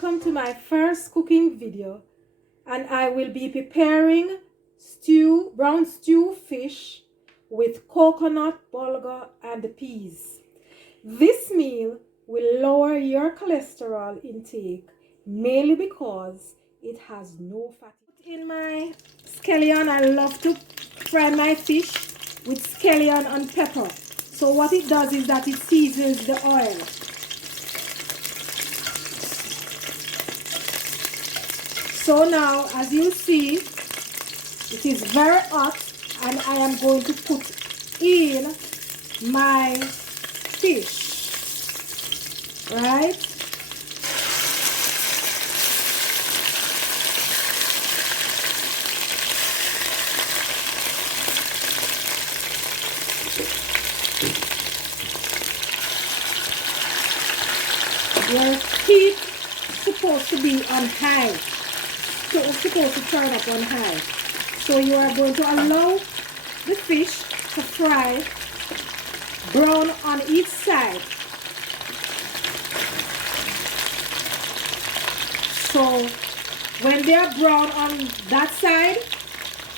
welcome to my first cooking video, and I will be preparing brown stew fish with coconut, bulgur and peas. This meal will lower your cholesterol intake mainly because it has no fat. In my scallion, I love to fry my fish with scallion and pepper. So what it does is that it seasons the oil. So now, as you see, it is very hot, and I am going to put in my fish, right? Your heat is supposed to be on high. So it's supposed to turn up on high. So you are going to allow the fish to fry brown on each side. So when they are brown on that side,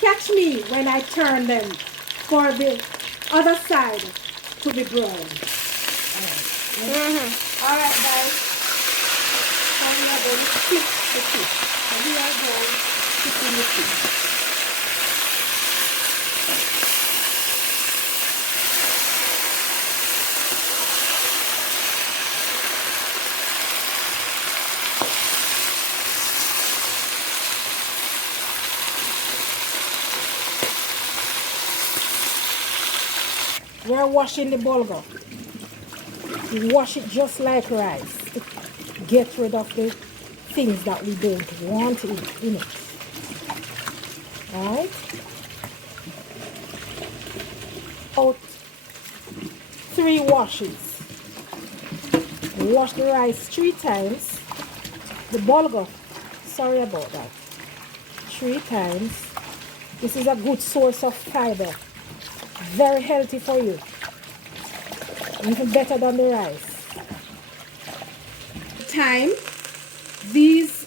catch me when I turn them for the other side to be brown. Alright guys, so we are going to flip the fish. And we are going to put in the fish. We are washing the bulgur. We wash it just like rice to get rid of the things that we don't want in it. Alright? About 3 washes. Wash the rice 3 times. The bulgur, sorry about that, 3 times. This is a good source of fiber. Very healthy for you. Even better than the rice. Thyme. These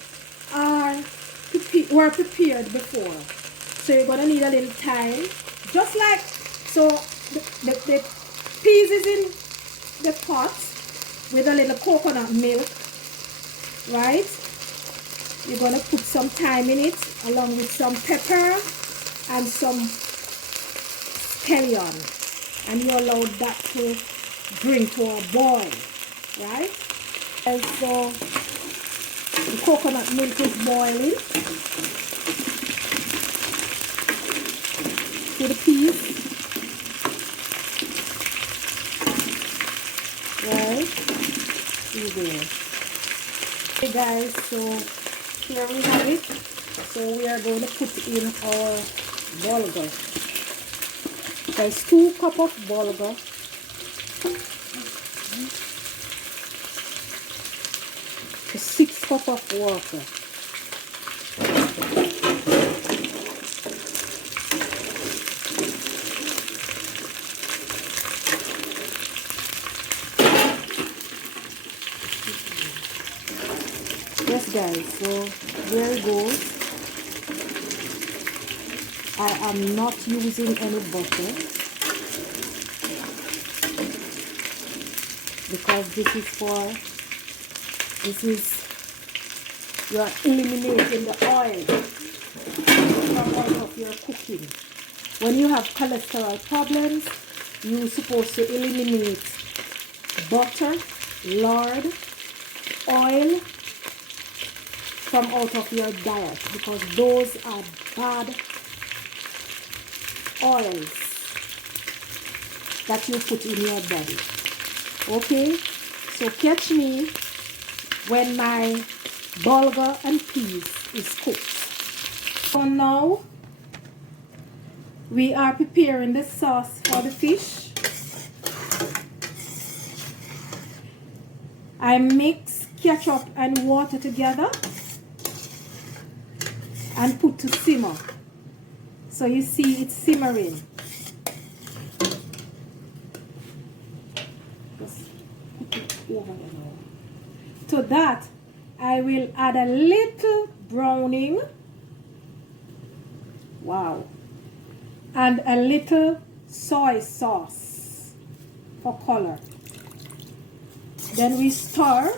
were prepared before, so you're gonna need a little thyme, just like so. The peas is in the pot with a little coconut milk, right? You're gonna put some thyme in it along with some pepper and some scallion, and you allow that to bring to a boil, right? And so the coconut milk is boiling. See the peas? Right? Here we go. Okay guys, so here we have it. So we are going to put in our bulgur. There's 2 cups of bulgur. To 6 cups of water. Yes guys, so there it goes. I am not using any butter because you are eliminating the oil from out of your cooking. When you have cholesterol problems, you're supposed to eliminate butter, lard, oil from out of your diet because those are bad oils that you put in your body. Okay, so catch me when my bulgur and peas is cooked. So now we are preparing the sauce for the fish. I mix ketchup and water together and put to simmer. So you see it's simmering. Just put it over there now. To that, I will add a little browning. Wow. And a little soy sauce for color. Then we stir.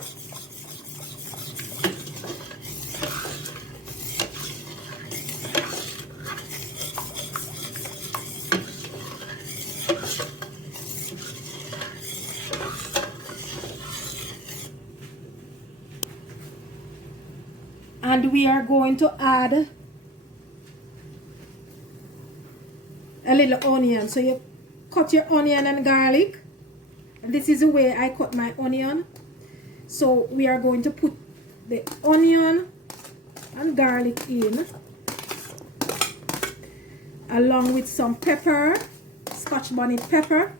And we are going to add a little onion. So you cut your onion and garlic. And this is the way I cut my onion. So we are going to put the onion and garlic in, along with some pepper, scotch bonnet pepper,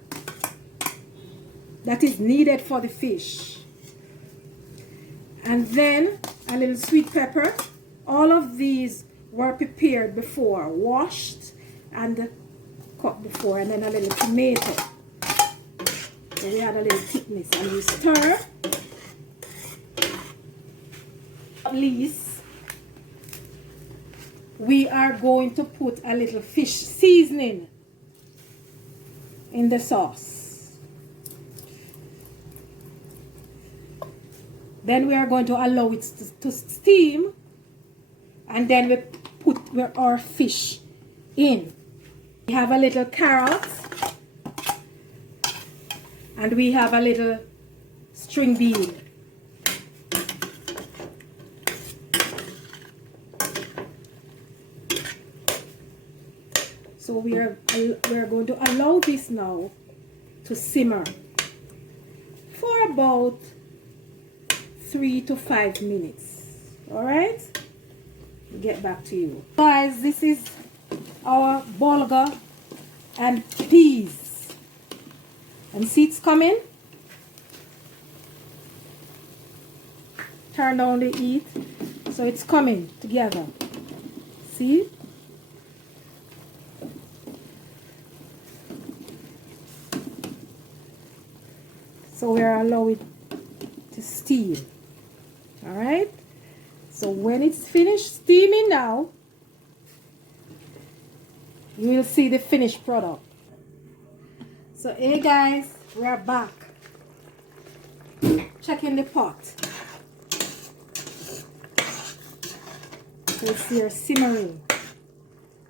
that is needed for the fish. And then a little sweet pepper. All of these were prepared before, washed and cut before, and then a little tomato. So we add a little thickness and we stir. At least we are going to put a little fish seasoning in the sauce. Then we are going to allow it to steam, and then we put our fish in. We have a little carrot, and we have a little string bean. So we are going to allow this now to simmer for about 3 to 5 minutes. All right, get back to you guys. This is our bulgur and peas, and see it's coming. Turn down the heat, so it's coming together. See? So we are allowing it to steam. All right, so when it's finished steaming now, you will see the finished product. So hey guys, we are back. Checking the pot. So it's here simmering,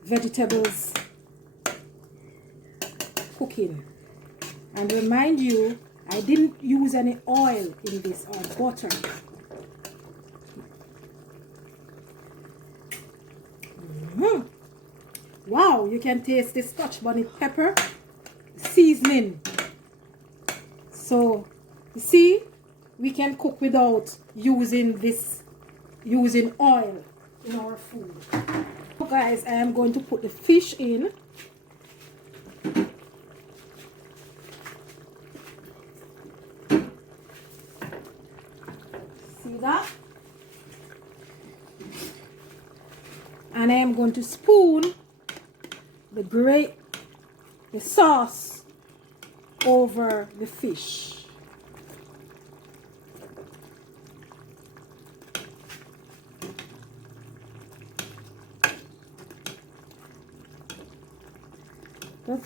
vegetables cooking. And remind you, I didn't use any oil in this or butter. Wow, you can taste the scotch bonnet pepper seasoning. So you see, we can cook without using oil in our food. So guys, I am going to put the fish in. See that? And I am going to spoon the sauce over the fish.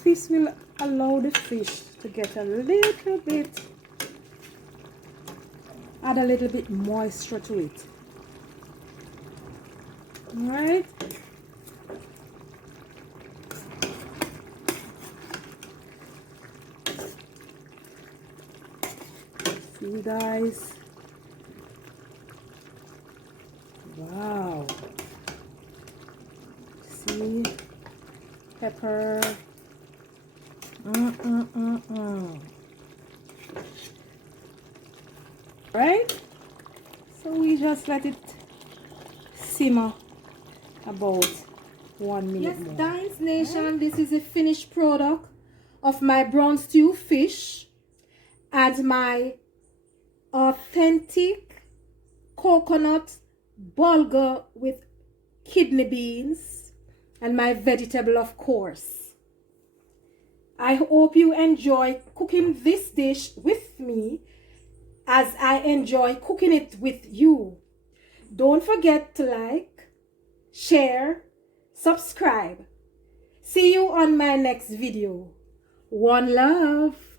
This will allow the fish to get a little bit, add a little bit moisture to it. All right. See guys, wow, see, pepper, right? So we just let it simmer about 1 minute more. Yes, Dines Nation, this is a finished product of my brown stew fish and my authentic coconut bulgur with kidney beans and my vegetable, of course. I hope you enjoy cooking this dish with me as I enjoy cooking it with you. Don't forget to like, share, subscribe. See you on my next video. One love.